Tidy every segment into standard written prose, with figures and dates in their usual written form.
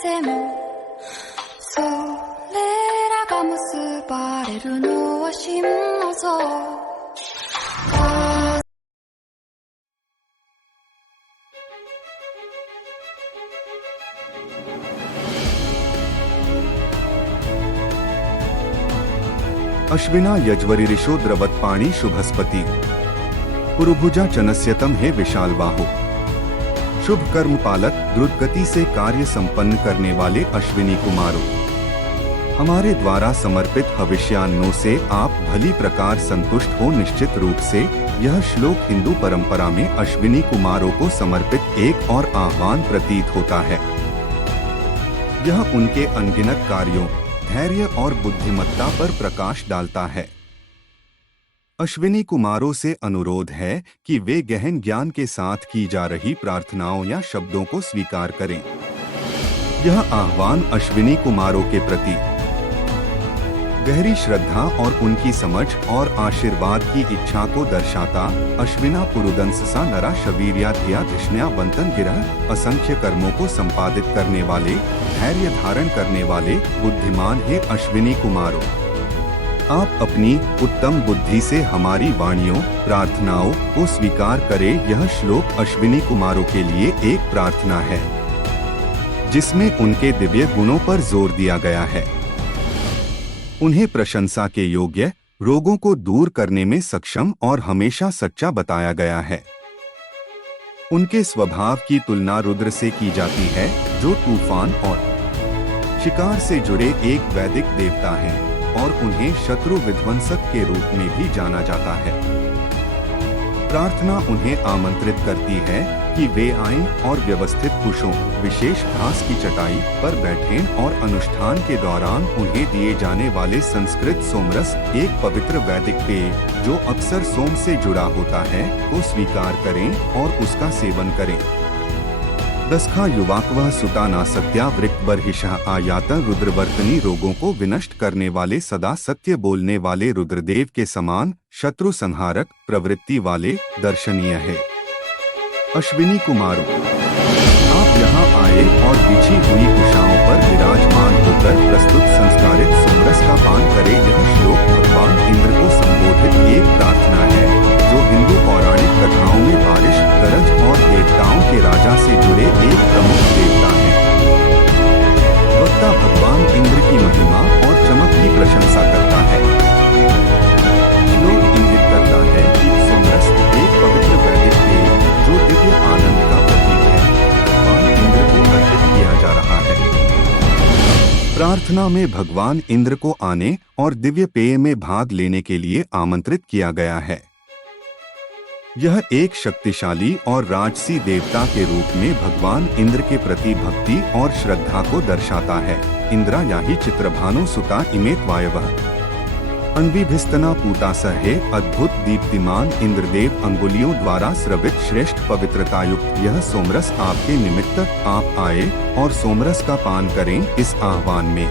風もそれらが結ばれるのは心の臓अश्विना यज्वरिरिषो द्रवत्पाणि शुभस्पति पुरुभुजा चनस्यतम है विशाल बाहु। शुभ कर्म पालक, द्रुत गति से कार्य संपन्न करने वाले अश्विनी कुमारों, हमारे द्वारा समर्पित भविष्यान्नों से आप भली प्रकार संतुष्ट हो। निश्चित रूप से यह श्लोक हिंदू परंपरा में अश्विनी कुमारों को समर्पित एक और आह्वान प्रतीत होता है। यह उनके अनगिनत कार्यों, धैर्य और बुद्धिमत्ता पर प्रकाश डालता है। अश्विनी कुमारों से अनुरोध है कि वे गहन ज्ञान के साथ की जा रही प्रार्थनाओं या शब्दों को स्वीकार करें। यह आह्वान अश्विनी कुमारों के प्रति गहरी श्रद्धा और उनकी समझ और आशीर्वाद की इच्छा को दर्शाता। अश्विना पुरुदंससा नरा शवीर्या धिया धिष्ण्या बंतन गिरह, असंख्य कर्मों को संपादित करने वाले, धैर्य धारण करने वाले बुद्धिमान है अश्विनी कुमारों। आप अपनी उत्तम बुद्धि से हमारी वाणियों, प्रार्थनाओं को स्वीकार करें। यह श्लोक अश्विनी कुमारों के लिए एक प्रार्थना है जिसमें उनके दिव्य गुणों पर जोर दिया गया है। उन्हें प्रशंसा के योग्य, रोगों को दूर करने में सक्षम और हमेशा सच्चा बताया गया है। उनके स्वभाव की तुलना रुद्र से की जाती है, जो तूफान और शिकार से जुड़े एक वैदिक देवता हैं और उन्हें शत्रु विध्वंसक के रूप में भी जाना जाता है। प्रार्थना उन्हें आमंत्रित करती है कि वे आएं और व्यवस्थित कुशों, विशेष घास की चटाई पर बैठें और अनुष्ठान के दौरान उन्हें दिए जाने वाले संस्कृत सोमरस, एक पवित्र वैदिक पेय जो अक्सर सोम से जुड़ा होता है, को स्वीकार करें और उसका सेवन करें। दस्खा युवाक्वः सुतानासत्या वृक्बर्हिषः आयात रुद्रवर्तनी, रोगों को विनष्ट करने वाले, सदा सत्य बोलने वाले रुद्रदेव के समान शत्रु संहारक प्रवृत्ति वाले दर्शनीय है। अश्विनी कुमारों, आप यहाँ आए और बिछी हुई कुशाओं पर विराजमान होकर प्रस्तुत संस्कारित सोमरस का पान करें। यह श्लोक भगवान इंद्र को संबोधित एक प्रार्थना है जो हिंदू पौराणिक कथाओं में बारिश, गरज और देवताओं के राजा से जुड़े एक प्रमुख देवता है। वक्ता भगवान इंद्र की महिमा और चमक की प्रशंसा करता है। श्लोक इंगित करता है कि सोमरस एक पवित्र वैदिक पेय जो दिव्य आनंद का प्रतीक है, भगवान इंद्र को अर्पित किया जा रहा है। प्रार्थना में भगवान इंद्र को आने और दिव्य पेय में भाग लेने के लिए आमंत्रित किया गया है। यह एक शक्तिशाली और राजसी देवता के रूप में भगवान इंद्र के प्रति भक्ति और श्रद्धा को दर्शाता है। इंद्रा याहि चित्रभानु सुता इमेत वायवः अन्विभिस्तना पूता सहे, अद्भुत दीप्तिमान इंद्रदेव अंगुलियों द्वारा स्रवित श्रेष्ठ पवित्रतायुक्त यह सोमरस आपके निमित्त आप आए और सोमरस का पान करें। इस आह्वान में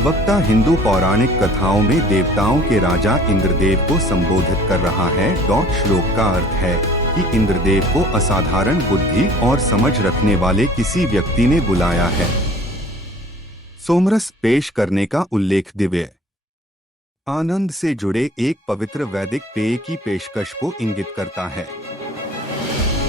वक्ता हिंदू पौराणिक कथाओं में देवताओं के राजा इंद्रदेव को संबोधित कर रहा है। श्लोक का अर्थ है कि इंद्रदेव को असाधारण बुद्धि और समझ रखने वाले किसी व्यक्ति ने बुलाया है। सोमरस पेश करने का उल्लेख दिव्य आनंद से जुड़े एक पवित्र वैदिक पेय की पेशकश को इंगित करता है।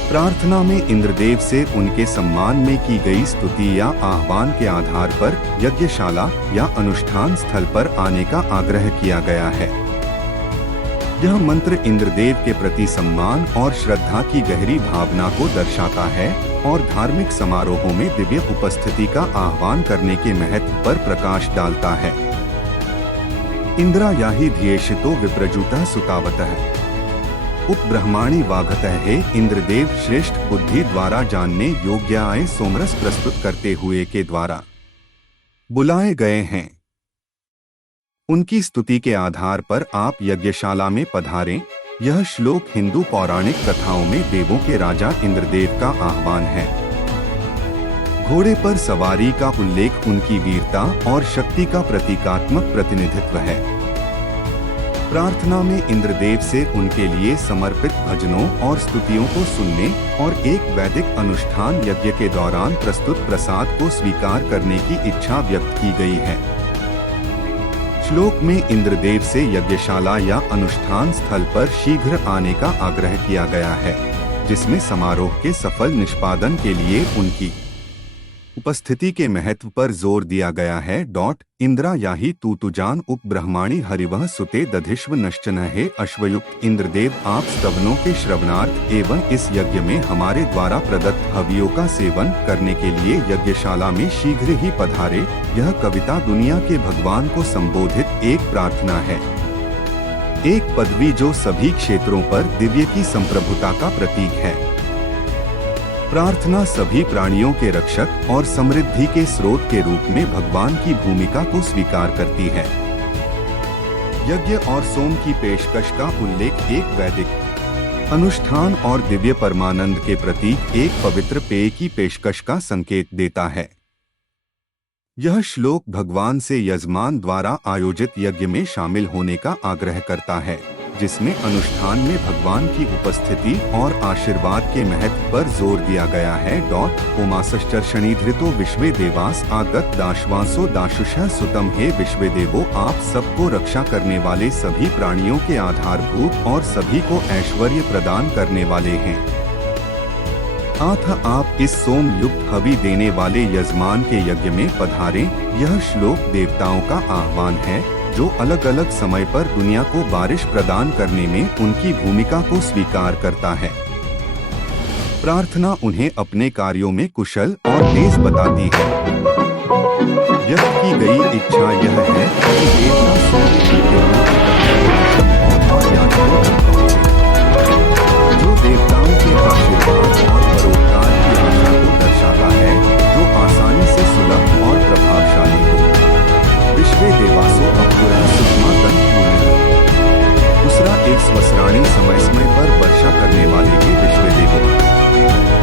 प्रार्थना में इंद्रदेव से उनके सम्मान में की गई स्तुति या आह्वान के आधार पर यज्ञशाला या अनुष्ठान स्थल पर आने का आग्रह किया गया है। यह मंत्र इंद्रदेव के प्रति सम्मान और श्रद्धा की गहरी भावना को दर्शाता है और धार्मिक समारोहों में दिव्य उपस्थिति का आह्वान करने के महत्व पर प्रकाश डालता है। इंद्रा याहि ध्येषितो विप्रजुतः सुतावतः उपब्रह्माणी वाघतः है। इंद्रदेव श्रेष्ठ बुद्धि द्वारा जानने योग्य आए सोमरस प्रस्तुत करते हुए के द्वारा बुलाए गए हैं। उनकी स्तुति के आधार पर आप यज्ञशाला में पधारें। यह श्लोक हिंदू पौराणिक कथाओं में देवों के राजा इंद्रदेव का आह्वान है। घोड़े पर सवारी का उल्लेख उनकी वीरता और शक्ति का प्रतीकात्मक प्रतिनिधित्व है। प्रार्थना में इंद्रदेव से उनके लिए समर्पित भजनों और स्तुतियों को सुनने और एक वैदिक अनुष्ठान यज्ञ के दौरान प्रस्तुत प्रसाद को स्वीकार करने की इच्छा व्यक्त की गई है। श्लोक में इंद्रदेव से यज्ञशाला या अनुष्ठान स्थल पर शीघ्र आने का आग्रह किया गया है, जिसमें समारोह के सफल निष्पादन के लिए उनकी उपस्थिति के महत्व पर जोर दिया गया है। इंद्रा याहि तूतुजान उप ब्रह्माणी हरिवह सुते दधिश्व नश्चनहे अश्वयुक्त इंद्रदेव, आप स्तवनों के श्रवणार्थ एवं इस यज्ञ में हमारे द्वारा प्रदत्त हवियों का सेवन करने के लिए यज्ञशाला में शीघ्र ही पधारे। यह कविता दुनिया के भगवान को संबोधित एक प्रार्थना है, एक पदवी जो सभी क्षेत्रों पर दिव्य की संप्रभुता का प्रतीक है। प्रार्थना सभी प्राणियों के रक्षक और समृद्धि के स्रोत के रूप में भगवान की भूमिका को स्वीकार करती है। यज्ञ और सोम की पेशकश का उल्लेख एक वैदिक अनुष्ठान और दिव्य परमानंद के प्रतीक एक पवित्र पेय की पेशकश का संकेत देता है। यह श्लोक भगवान से यजमान द्वारा आयोजित यज्ञ में शामिल होने का आग्रह करता है, जिसमें अनुष्ठान में भगवान की उपस्थिति और आशीर्वाद के महत्व पर जोर दिया गया है। उमासश्चर्षणीधृतो विश्वे देवास आगत दाशवांसो दाशुषः सुतम, हे विश्वे देवो, आप सबको रक्षा करने वाले, सभी प्राणियों के आधारभूत और सभी को ऐश्वर्य प्रदान करने वाले हैं। आप इस सोम युक्त हवि देने वाले यजमान के यज्ञ में पधारें। यह श्लोक देवताओं का आह्वान है, जो अलग अलग समय पर दुनिया को बारिश प्रदान करने में उनकी भूमिका को स्वीकार करता है। प्रार्थना उन्हें अपने कार्यों में कुशल और तेज बताती है। व्यक्त की गई इच्छा यह है कि देवता सूर्य की किरणों और यात्रियों तक पहुंचे, जो देवताओं के आशीर्वाद और परोपकार की आशा को दर्शाता है, जो आसानी से सुलभ और प्रभावशाली हो। विश्वे देवासो अपूर्ण सुषमा तन पूर्ण। दूसरा, एक स्वसराणी समय पर वर्षा करने वाले के विश्वे देवो,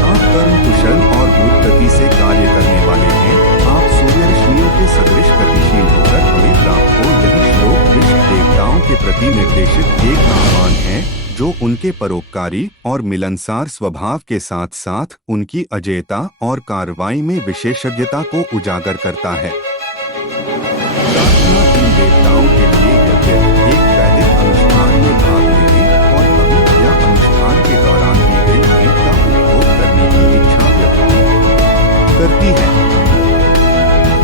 आप कर्म कुशल और द्रुत गति से कार्य करने वाले हैं। आप सूर्य रश्मियों के सदृश गतिशील होकर हमें प्राप्त हो। यह श्लोक विश्व देवताओं के प्रति निर्देशित एक आह्वान है, जो उनके परोपकारी और मिलनसार स्वभाव के साथ साथ उनकी अजेयता और कार्रवाई में विशेषज्ञता को उजागर करता है। देवताओं के लिए यज्ञ एक वैदिक अनुष्ठान में भाग लेने और हवि या अनुष्ठान के दौरान दी गई भेंट का उपभोग करने की इच्छा व्यक्त करती है।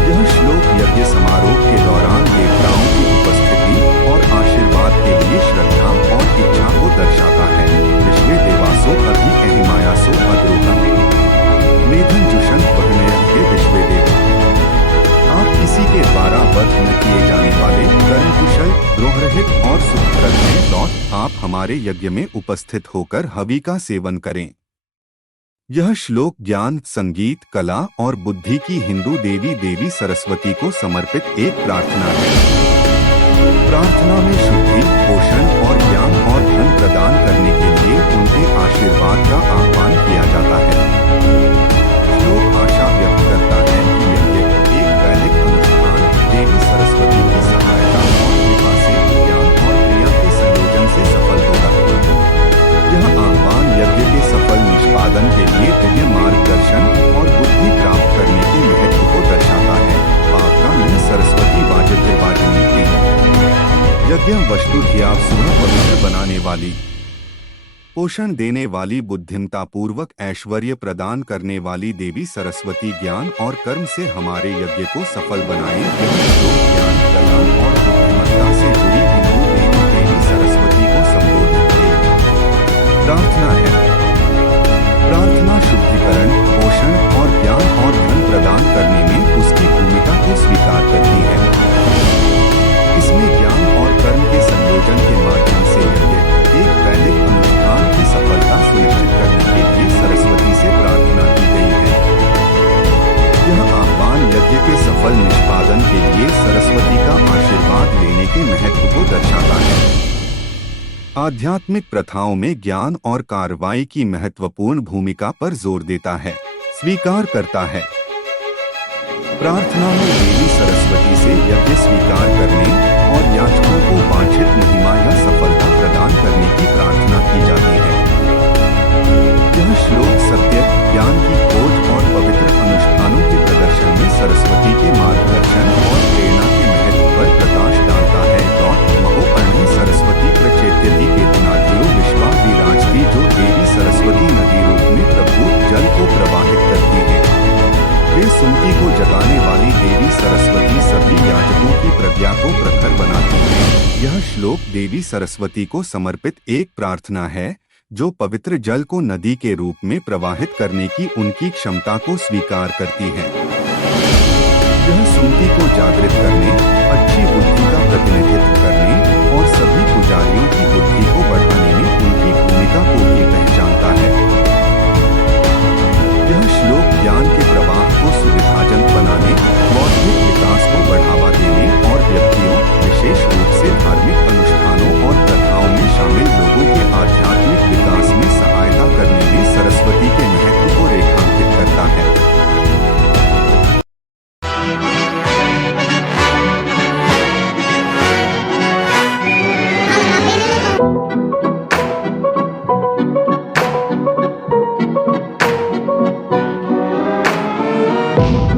यह श्लोक यज्ञ समारोह के दौरान देवताओं की उपस्थिति और आशीर्वाद के लिए श्रद्धा और इच्छा को दर्शाता है। विश्वे देवासो अभि अहिमायासो अद्रोहम मेधन जुषन पहनय के विश्वे देव, आप किसी के द्वारा व्यर्थ न किए जाने वाले कर्म कुशल, द्रोहरहित और सुखप्रद हैं। आप हमारे यज्ञ में उपस्थित होकर हवि का सेवन करें। यह श्लोक ज्ञान, संगीत, कला और बुद्धि की हिंदू देवी सरस्वती को समर्पित एक प्रार्थना है। प्रार्थना में शुद्धि, पोषण और ज्ञान और धन प्रदान करने के लिए उनके आशीर्वाद का आह्वान किया जाता है। श्लोक आशा व्यक्त करता है कि यज्ञ एक वैदिक अनुष्ठान देवी सरस्वती की सहायता और कृपा से ज्ञान और क्रिया के संयोजन से सफल होगा। यह आह्वान यज्ञ के सफल निष्पादन के लिए दिव्य मार्गदर्शन और बुद्धि प्राप्त करने के महत्व को दर्शाता है। आपका मन सरस्वती वाजिनी यज्ञ वस्तु धिया सुबह पवित्र बनाने वाली, पोषण देने वाली, बुद्धिमता पूर्वक ऐश्वर्य प्रदान करने वाली देवी सरस्वती ज्ञान और कर्म से हमारे यज्ञ को सफल बनाए। यह श्लोक ज्ञान, कला और बुद्धिमत्ता से जुड़ी हिंदू देवी सरस्वती को संबोधित प्रार्थना है। प्रार्थना शुद्धिकरण, पोषण और ज्ञान और धन प्रदान करने में उसकी भूमिका को स्वीकार करती है। इसमें ज्ञान और कर्म के संयोजन के माध्यम से यज्ञ एक वैदिक अनुष्ठान की सफलता सुनिश्चित करने के लिए सरस्वती से प्रार्थना की गई है। यह आह्वान यज्ञ के सफल निष्पादन के लिए सरस्वती का आशीर्वाद लेने के महत्व को दर्शाता है। आध्यात्मिक प्रथाओं में ज्ञान और कार्रवाई की महत्वपूर्ण भूमिका पर जोर देता है, स्वीकार करता है। प्रार्थना में देवी सरस्वती से यज्ञ स्वीकार करने और याचकों को वांछित महिमा या सफलता प्रदान करने की प्रार्थना की जाती है। यह श्लोक सत्य, ज्ञान की खोज और पवित्र अनुष्ठानों के प्रदर्शन में सरस्वती के मार्गदर्शन और प्रेरणा के महत्व पर प्रकाश डालता है। महोपर्ण सरस्वती प्रचेत्यति केतनाद्यो विश्वा विराजती, जो देवी सरस्वती नदी रूप में प्रभुत जल को प्रवाहित करती है। वे सुमति को जगाने वाली देवी सरस्वती सभी याचकों की प्रज्ञा को प्रखर बनाती है। यह श्लोक देवी सरस्वती को समर्पित एक प्रार्थना है जो पवित्र जल को नदी के रूप में प्रवाहित करने की उनकी क्षमता को स्वीकार करती है। यह सुमति को जागृत करने, अच्छी बुद्धि का प्रतिनिधित्व करने और सभी पुजारियों की